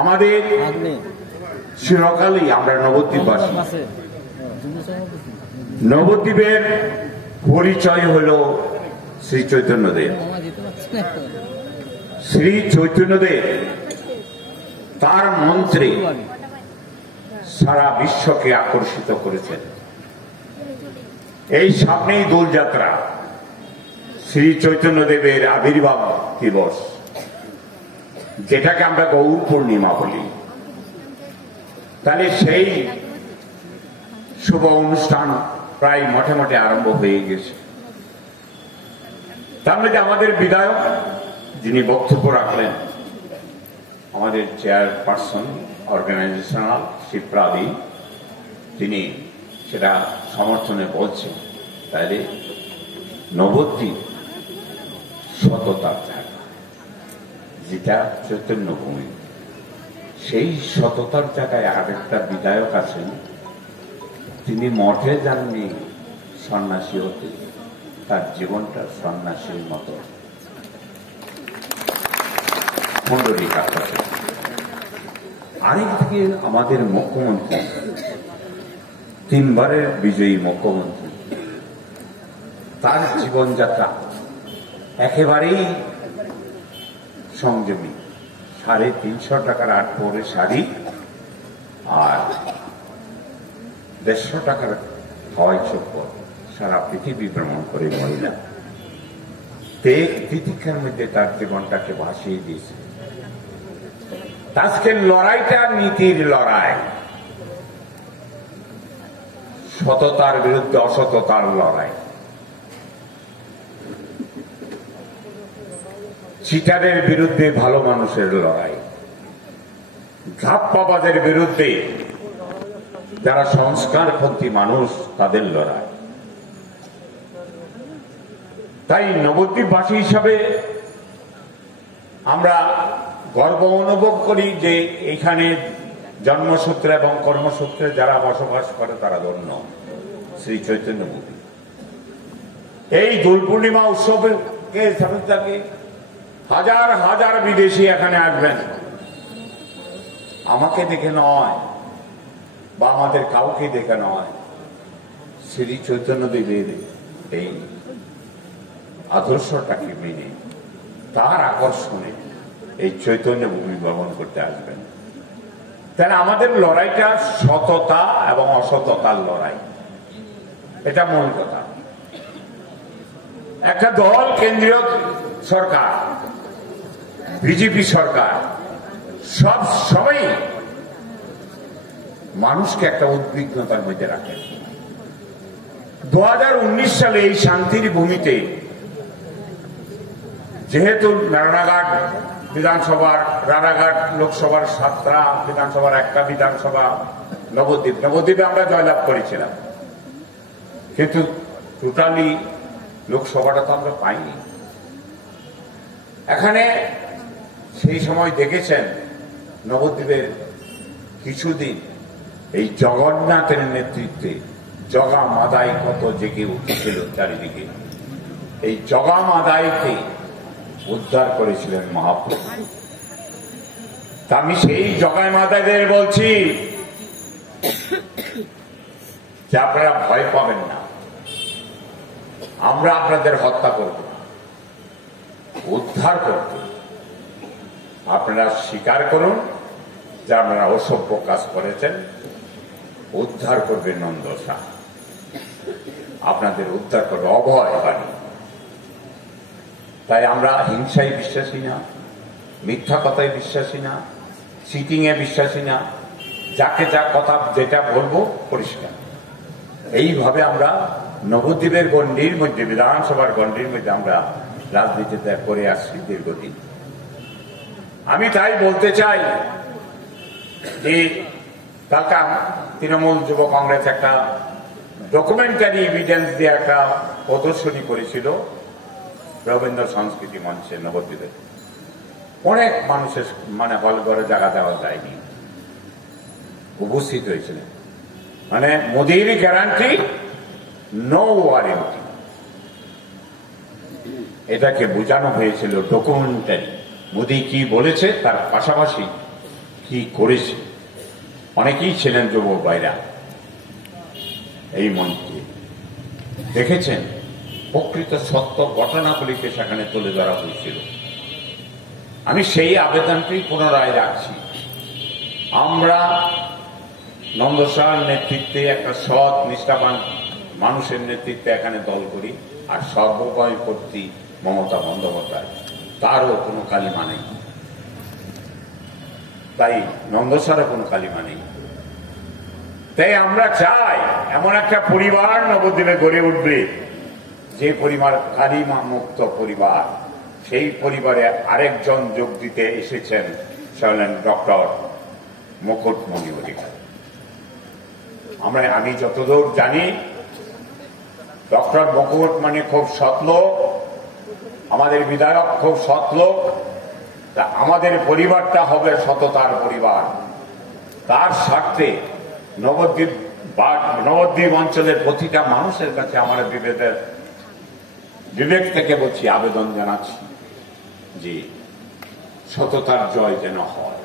আমাদের চিরকালই আমরা নবদ্বীপবাসী। নবদ্বীপের পরিচয় হল শ্রী চৈতন্যদেব। শ্রী চৈতন্যদেব তার মন্ত্রে সারা বিশ্বকে আকর্ষিত করেছেন। এই সামনেই দোলযাত্রা, শ্রী চৈতন্যদেবের আবির্ভাব দিবস, যেটাকে আমরা গৌর পূর্ণিমা বলি। তাহলে সেই শুভ অনুষ্ঠান প্রায় মঠে মঠে আরম্ভ হয়ে গেছে। তার মধ্যে আমাদের বিধায়ক যিনি বক্তব্য রাখলেন, আমাদের চেয়ারপারসন অর্গানাইজেশনাল শিপ্রাদি, তিনি সেটা সমর্থনে বলছেন। তাইলে নবদ্বীপ সততার জায়গা, যেটা চৈতন্য ভূমি, সেই সততার জায়গায় আর একটা বিধায়ক আছেন, তিনি মঠে যাননি সন্ন্যাসী হতে, তার জীবনটা সন্ন্যাসীর মতো মন্ডলী কাছে। আরেকদিকে আমাদের মুখ্যমন্ত্রী, 3 বারের বিজয়ী মুখ্যমন্ত্রী, তার জীবনযাত্রা একেবারেই সংযমী। 350 টাকার 8 পরে শাড়ি আর 150 টাকার হাওয়াই চপ্পল, সারা পৃথিবী ভ্রমণ করে মহিলা। তিতিক্ষার মধ্যে তার জীবনটাকে ভাসিয়ে দিয়েছে। আজকের লড়াইটা নীতির লড়াই, সততার বিরুদ্ধে অসততার লড়াই, চিটারের বিরুদ্ধে ভালো মানুষের লড়াই, ধাপ্পাবাজের বিরুদ্ধে যারা সংস্কারপন্থী মানুষ তাদের লড়াই। তাই নবদ্বীপবাসী হিসাবে আমরা গর্ব অনুভব করি যে এখানে জন্মসূত্রে এবং কর্মসূত্রে যারা বসবাস করে তারা ধন্য। শ্রী চৈতন্য ভূমি এই দোল পূর্ণিমা উৎসবকে সাথে থাকে হাজার হাজার বিদেশি এখানে আসবেন। আমাকে দেখে নয় বা আমাদের কাউকে দেখে নয়, শ্রী চৈতন্যদেবের এই আদর্শটাকে মেনে তার আকর্ষণে এই চৈতন্য ভূমি ভ্রমণ করতে আসবেন। তাহলে আমাদের লড়াইটা সততা এবং অসততার লড়াই, এটা মূল কথা। একটা দল, কেন্দ্রীয় সরকার, বিজেপি সরকার, সব সময় মানুষকে একটা উদ্বিগ্নতার মধ্যে রাখে। 2019 সালে এই শান্তির ভূমিতে যেহেতু রানাঘাট বিধানসভার, রানাঘাট লোকসভার 7টা বিধানসভার 1টা বিধানসভা, নবদ্বীপে আমরা জয়লাভ করেছিলাম, কিন্তু টোটালি লোকসভাটা তো আমরা পাইনি। এখানে সেই সময় দেখেছেন নবদ্বীপের কিছুদিন এই জগন্নাথের নেতৃত্বে জগা মাদাই কত জেগে উঠেছিল চারিদিকে। এই জগা মাদাইকে উদ্ধার করেছিলেন মহাপ্রভু। তা আমি সেই জগাই মাদাইদের বলছি যে আপনারা ভয় পাবেন না, আমরা আপনাদের হত্যা করব, উদ্ধার করব। আপনারা স্বীকার করুন যে আপনারা অসভ্য কাজ করেছেন, উদ্ধার করবে নন্দসা, আপনাদের উদ্ধার করবে অভয় বাণী। তাই আমরা হিংসায় বিশ্বাসী না, মিথ্যা কথায় বিশ্বাসী না, চিটিং এ বিশ্বাসী না। যাকে যা কথা যেটা বলবো পরিষ্কার। এইভাবে আমরা নবদ্বীপের গণ্ডির মধ্যে, বিধানসভার গণ্ডির মধ্যে আমরা রাজনীতিতে করে আসছি দীর্ঘদিন। আমি তাই বলতে চাই যে কালকে তৃণমূল যুব কংগ্রেস একটা ডকুমেন্টারি এভিডেন্স দিয়ে একটা প্রদর্শনী করেছিল রবীন্দ্র সংস্কৃতি মঞ্চে নবদ্বীপে। অনেক মানুষের হল ঘরে জায়গা দেওয়া যায়নি, উপস্থিত হয়েছিলেন। মোদির গ্যারান্টি, নো ওয়ারেন্টি, এটাকে বোঝানো হয়েছিল ডকুমেন্টারি। মোদি কি বলেছে তার পাশাপাশি কি করেছে। অনেকেই ছিলেন যুবক ভাইরা এই মঞ্চে, দেখেছেন প্রকৃত সত্য ঘটনাগুলিকে সেখানে তুলে ধরা হয়েছিল। আমি সেই আবেদনটি পুনরায় রাখছি। আমরা নন্দসার নেতৃত্বে একটা সৎ নিষ্ঠাবান মানুষের নেতৃত্বে এখানে দল করি, আর সর্বোপরি কর্তৃ মমতা বন্দ্যোপাধ্যায়, তারও কোনো কালিমা নেই। তাই নন্দসারও কোনো কালিমা নেই। তাই আমরা চাই এমন একটা পরিবার নবদ্বীপে গড়ে উঠবে, যে পরিবার কালিমা মুক্ত পরিবার। সেই পরিবারে আরেকজন যোগ দিতে এসেছেন, সে হলেন ডক্টর মুকুটমণি অধিকারী। আমি যতদূর জানি ডক্টর মুকুটমণি খুব সৎ লোক, আমাদের বিধায়ক খুব সৎ লোক। তা আমাদের পরিবারটা হবে সততার পরিবার। তার স্বার্থে নবদ্বীপ অঞ্চলের প্রতিটা মানুষের কাছে আমার বিবেক থেকে বলছি, আবেদন জানাচ্ছি যে সততার জয় যেন হয়।